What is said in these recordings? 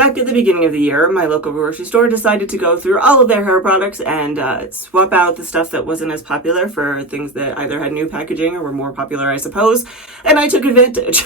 Back at the beginning of the year, my local grocery store decided to go through all of their hair products and swap out the stuff that wasn't as popular for things that either had new packaging or were more popular, I suppose. And I took advantage.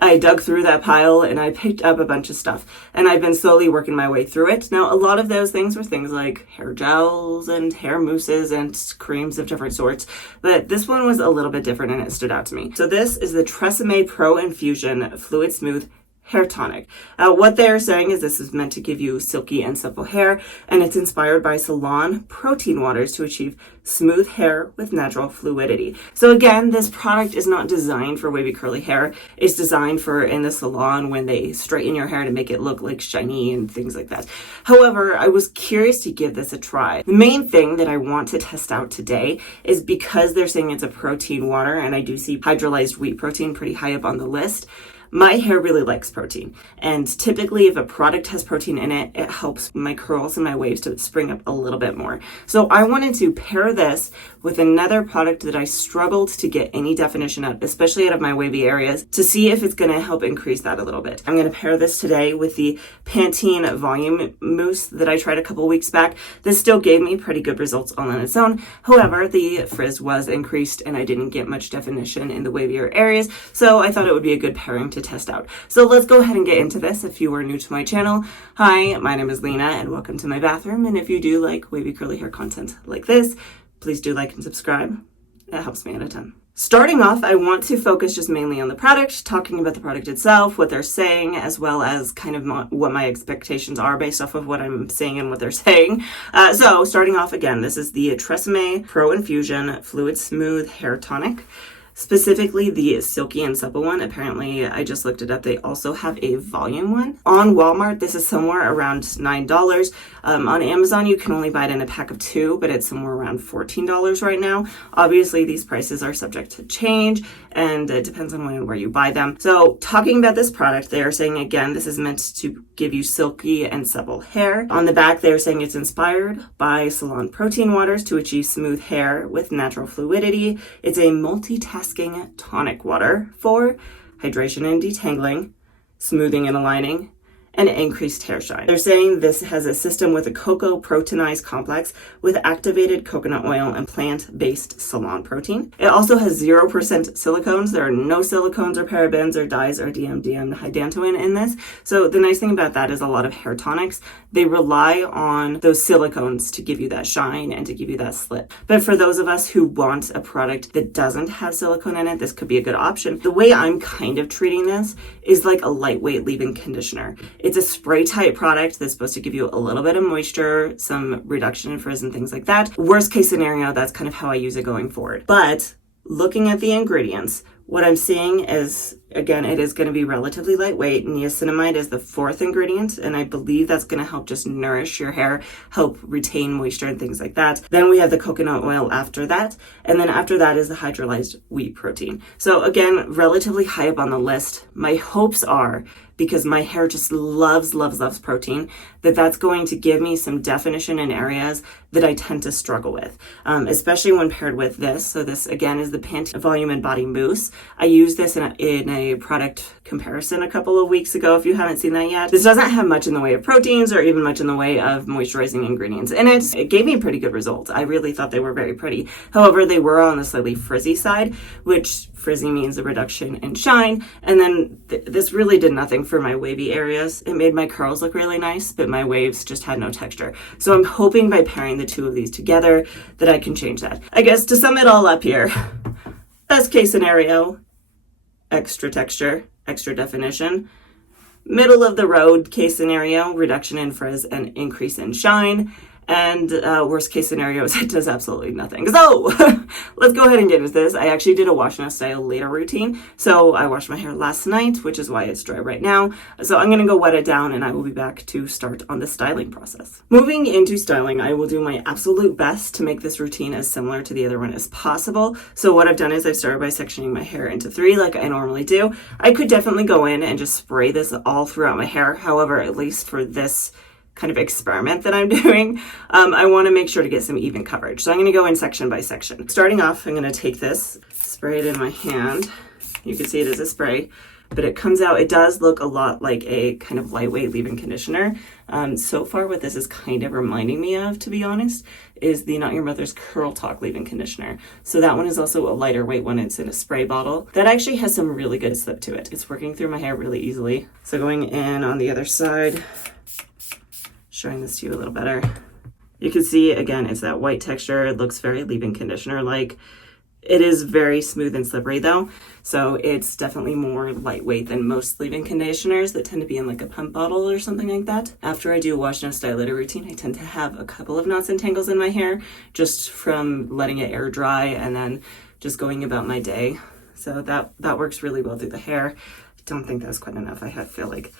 I dug through that pile and I picked up a bunch of stuff. And I've been slowly working my way through it. Now, a lot of those things were things like hair gels and hair mousses and creams of different sorts. But this one was a little bit different and it stood out to me. So this is the Tresemme Pro Infusion Fluid Smooth Hair Tonic. What they're saying is this is meant to give you silky and supple hair, and it's inspired by salon protein waters to achieve smooth hair with natural fluidity. So again, this product is not designed for wavy curly hair. It's designed for in the salon when they straighten your hair to make it look like shiny and things like that. However, I was curious to give this a try. The main thing that I want to test out today is because they're saying it's a protein water, and I do see hydrolyzed wheat protein pretty high up on the list. My hair really likes protein, and typically if a product has protein in it, it helps my curls and my waves to spring up a little bit more. So I wanted to pair this with another product that I struggled to get any definition of, especially out of my wavy areas, to see if it's going to help increase that a little bit. I'm going to pair this today with the Pantene Volume Mousse that I tried a couple weeks back. This still gave me pretty good results all on its own. However, the frizz was increased and I didn't get much definition in the wavier areas, so I thought it would be a good pairing to test out. So let's go ahead and get into this. If you are new to my channel, hi, my name is Lena and welcome to my bathroom. And if you do like wavy curly hair content like this, please do like and subscribe. That helps me out a ton. Starting off, I want to focus just mainly on the product, talking about the product itself, what they're saying, as well as kind of what my expectations are based off of what I'm seeing and what they're saying. So starting off again, this is the Tresemme Pro Infusion Fluid Smooth Hair Tonic. Specifically the silky and supple one. Apparently, I just looked it up. They also have a volume one. On Walmart, this is somewhere around $9. On Amazon, you can only buy it in a pack of 2, but it's somewhere around $14 right now. Obviously, these prices are subject to change, and it depends on when and where you buy them. So talking about this product, they are saying, again, this is meant to give you silky and supple hair. On the back, they're saying it's inspired by salon protein waters to achieve smooth hair with natural fluidity. It's a multitasking tonic water for hydration and detangling, smoothing and aligning, and increased hair shine. They're saying this has a system with a cocoa proteinized complex with activated coconut oil and plant-based salon protein. It also has 0% silicones. There are no silicones or parabens or dyes or hydantoin in this. So the nice thing about that is a lot of hair tonics, they rely on those silicones to give you that shine and to give you that slip. But for those of us who want a product that doesn't have silicone in it, this could be a good option. The way I'm kind of treating this is like a lightweight leave-in conditioner. It's a spray type product that's supposed to give you a little bit of moisture, some reduction in frizz and things like that. Worst case scenario, that's kind of how I use it going forward. But looking at the ingredients, what I'm seeing is, again, it is going to be relatively lightweight. Niacinamide is the 4th ingredient, and I believe that's going to help just nourish your hair, help retain moisture and things like that. Then we have the coconut oil after that, and then after that is the hydrolyzed wheat protein. So again, relatively high up on the list. My hopes are, because my hair just loves protein, that's going to give me some definition in areas that I tend to struggle with, especially when paired with this. So this, again, is the Pantene Volume and Body Mousse. I used this in a product comparison a couple of weeks ago, if you haven't seen that yet. This doesn't have much in the way of proteins or even much in the way of moisturizing ingredients, and it gave me pretty good results. I really thought they were very pretty. However, they were on the slightly frizzy side, which frizzy means a reduction in shine, and then this really did nothing for my wavy areas. It made my curls look really nice, but my waves just had no texture. So I'm hoping by pairing the two of these together that I can change that. I guess to sum it all up here, best case scenario, extra texture, extra definition. Middle of the road case scenario, reduction in frizz and increase in shine. And worst case scenario is it does absolutely nothing. So let's go ahead and get into this. I actually did a wash and style later routine. So I washed my hair last night, which is why it's dry right now. So I'm going to go wet it down and I will be back to start on the styling process. Moving into styling, I will do my absolute best to make this routine as similar to the other one as possible. So what I've done is I've started by sectioning my hair into 3 like I normally do. I could definitely go in and just spray this all throughout my hair. However, at least for this kind of experiment that I'm doing, I want to make sure to get some even coverage. So I'm going to go in section by section. Starting off, I'm going to take this, spray it in my hand. You can see it as a spray. but it comes out, it does look a lot like a kind of lightweight leave-in conditioner. So far what this is kind of reminding me of, to be honest, is the Not Your Mother's Curl Talk leave-in conditioner. So that one is also a lighter weight one. It's in a spray bottle. That actually has some really good slip to it. It's working through my hair really easily. So going in on the other side, showing this to you a little better. You can see, again, it's that white texture. It looks very leave-in conditioner-like. It is very smooth and slippery though, so it's definitely more lightweight than most leave-in conditioners that tend to be in like a pump bottle or something like that. After I do a wash and style later routine, I tend to have a couple of knots and tangles in my hair just from letting it air dry and then just going about my day. So that works really well through the hair. I don't think that's quite enough. I feel like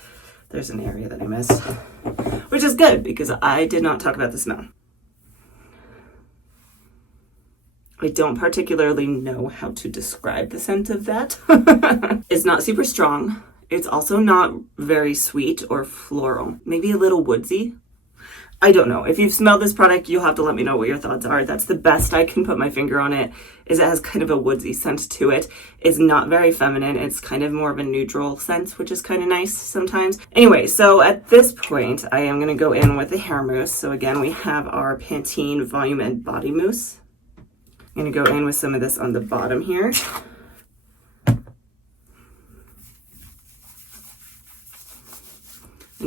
there's an area that I missed, which is good because I did not talk about the smell. I don't particularly know how to describe the scent of that. It's not super strong. It's also not very sweet or floral. Maybe a little woodsy. I don't know. If you've smelled this product, you'll have to let me know what your thoughts are. That's the best I can put my finger on it, is it has kind of a woodsy scent to it. It's not very feminine. It's kind of more of a neutral scent, which is kind of nice sometimes. Anyway, so at this point, I am going to go in with the hair mousse. So again, we have our Pantene Volume and Body Mousse. I'm going to go in with some of this on the bottom here. And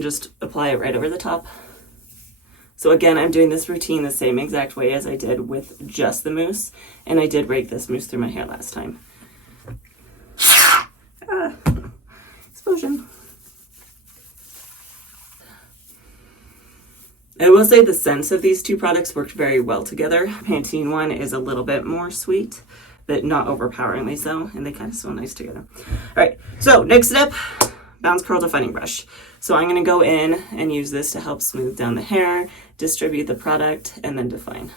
just apply it right over the top. So again, I'm doing this routine the same exact way as I did with just the mousse. And I did rake this mousse through my hair last time. Explosion. I will say the scents of these two products worked very well together. Pantene one is a little bit more sweet, but not overpoweringly so, and they kind of smell nice together. All right, so next step, Bounce Curl Defining Brush. So I'm gonna go in and use this to help smooth down the hair, distribute the product, and then define.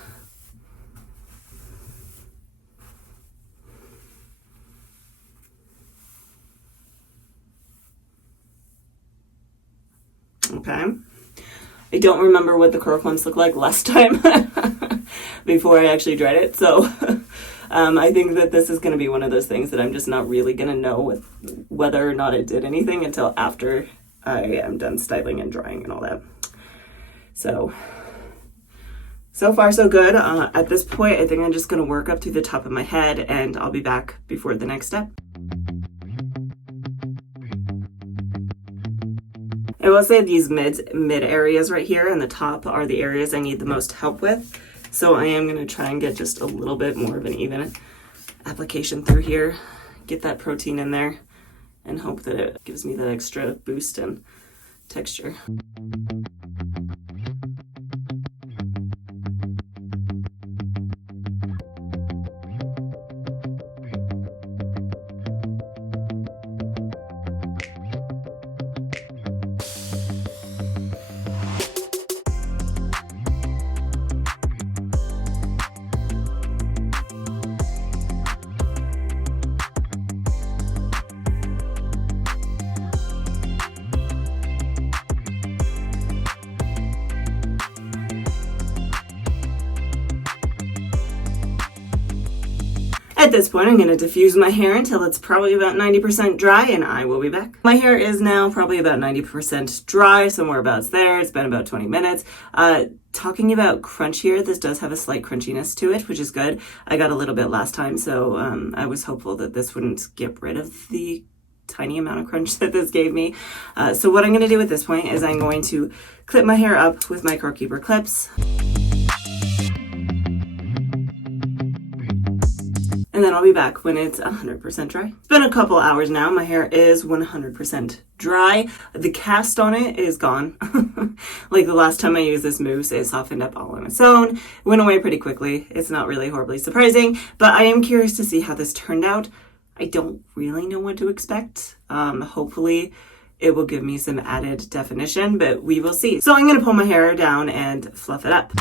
Okay. I don't remember what the curl clumps looked like last time before I actually dried it. So I think that this is going to be one of those things that I'm just not really going to know whether or not it did anything until after I am done styling and drying and all that. So far so good. At this point, I think I'm just going to work up to the top of my head and I'll be back before the next step. I will say these mid areas right here and the top are the areas I need the most help with. So I am going to try and get just a little bit more of an even application through here, get that protein in there, and hope that it gives me that extra boost and texture. At this point, I'm going to diffuse my hair until it's probably about 90% dry, and I will be back. My hair is now probably about 90% dry, somewhere about there. It's been about 20 minutes. Talking about crunch here, this does have a slight crunchiness to it, which is good. I got a little bit last time, so I was hopeful that this wouldn't get rid of the tiny amount of crunch that this gave me. So what I'm going to do at this point is I'm going to clip my hair up with my Curl Keeper clips. And then I'll be back when it's 100% dry. It's been a couple hours now. My hair is 100% dry. The cast on it is gone. Like the last time I used this mousse, it softened up all on its own. It went away pretty quickly. It's not really horribly surprising, but I am curious to see how this turned out. I don't really know what to expect. Hopefully it will give me some added definition, but we will see. So I'm gonna pull my hair down and fluff it up.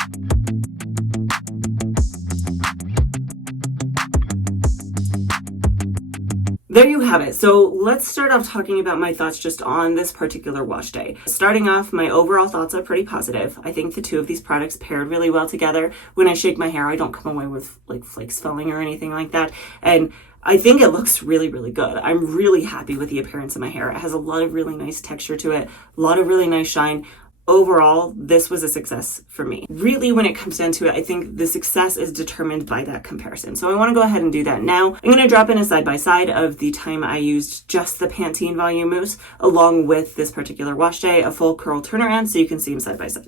there you have it. So let's start off talking about my thoughts just on this particular wash day. Starting off, my overall thoughts are pretty positive. I think the two of these products paired really well together. When I shake my hair, I don't come away with like flakes falling or anything like that. And I think it looks really, really good. I'm really happy with the appearance of my hair. It has a lot of really nice texture to it, a lot of really nice shine. Overall, this was a success for me. Really, when it comes down to it, I think the success is determined by that comparison. So I want to go ahead and do that now. I'm going to drop in a side-by-side of the time I used just the Pantene Volume Mousse along with this particular wash day, a full curl turnaround, so you can see them side by side.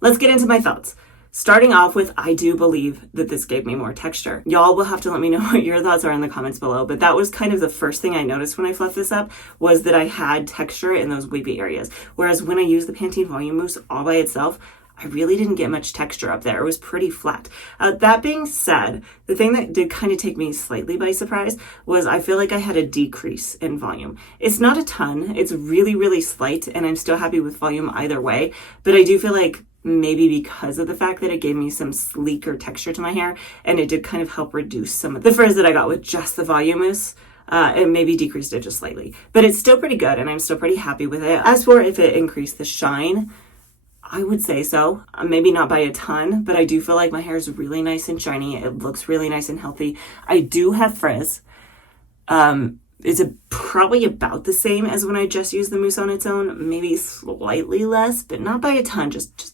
Let's get into my thoughts. Starting off with, I do believe that this gave me more texture. Y'all will have to let me know what your thoughts are in the comments below, but that was kind of the first thing I noticed when I fluffed this up, was that I had texture in those wavy areas. Whereas when I used the Pantene Volume Mousse all by itself, I really didn't get much texture up there. It was pretty flat. That being said, the thing that did kind of take me slightly by surprise was I feel like I had a decrease in volume. It's not a ton. It's really, really slight, and I'm still happy with volume either way, but I do feel like maybe because of the fact that it gave me some sleeker texture to my hair, and it did kind of help reduce some of the frizz that I got with just the Volume Mousse. It maybe decreased it just slightly, but it's still pretty good, and I'm still pretty happy with it. As for if it increased the shine, I would say so. Maybe not by a ton, but I do feel like my hair is really nice and shiny. It looks really nice and healthy. I do have frizz. It's probably about the same as when I just used the mousse on its own, maybe slightly less, but not by a ton, just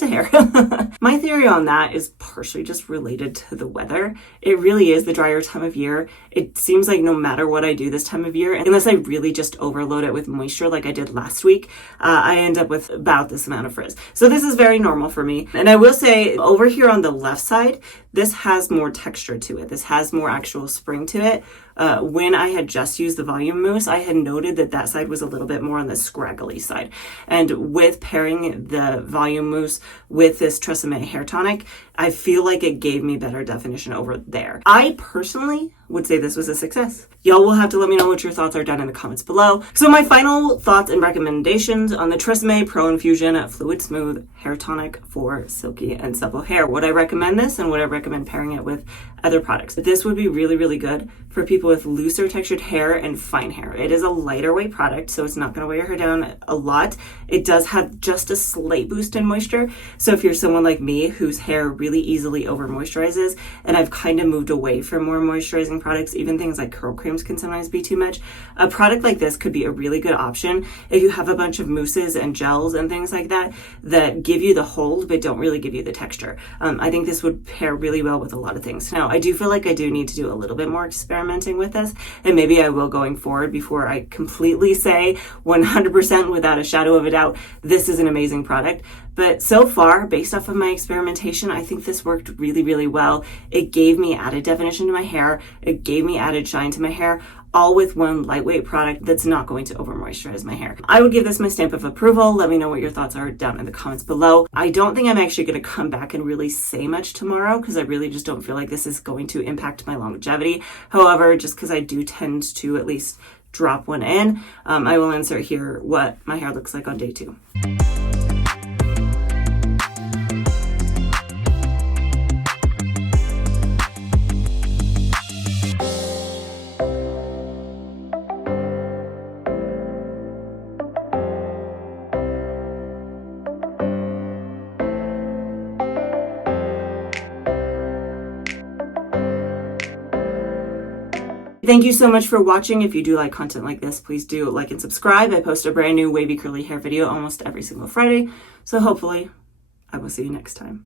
a hair. My theory on that is partially just related to the weather. It really is the drier time of year. It seems like no matter what I do this time of year, unless I really just overload it with moisture like I did last week, I end up with about this amount of frizz. So this is very normal for me. And I will say over here on the left side, this has more texture to it. This has more actual spring to it. When I had just used the Volume Mousse, I had noted that that side was a little bit more on the scraggly side. And with pairing the Volume Mousse with this Tresemme hair tonic, I feel like it gave me better definition over there. I personally would say this was a success. Y'all will have to let me know what your thoughts are down in the comments below. So my final thoughts and recommendations on the Tresemme Pro Infusion Fluid Smooth Hair Tonic for silky and supple hair. Would I recommend this, and would I recommend pairing it with other products? This would be really, really good for people with looser textured hair and fine hair. It is a lighter weight product, so it's not going to weigh your hair down a lot. It does have just a slight boost in moisture. So if you're someone like me whose hair really easily over moisturizes, and I've kind of moved away from more moisturizing products, even things like curl creams can sometimes be too much, a product like this could be a really good option if you have a bunch of mousses and gels and things like that that give you the hold but don't really give you the texture. I think this would pair really well with a lot of things. Now, I do feel like I do need to do a little bit more experimenting with this, and maybe I will going forward before I completely say 100% without a shadow of a doubt, this is an amazing product. But so far, based off of my experimentation, I think this worked really, really well. It gave me added definition to my hair. It gave me added shine to my hair, all with one lightweight product that's not going to over moisturize my hair. I would give this my stamp of approval. Let me know what your thoughts are down in the comments below. I don't think I'm actually going to come back and really say much tomorrow because I really just don't feel like this is going to impact my longevity. However, just because I do tend to at least drop one in, I will insert here what my hair looks like on day 2. Thank you so much for watching. If you do like content like this, please do like and subscribe. I post a brand new wavy curly hair video almost every single Friday, so hopefully I will see you next time.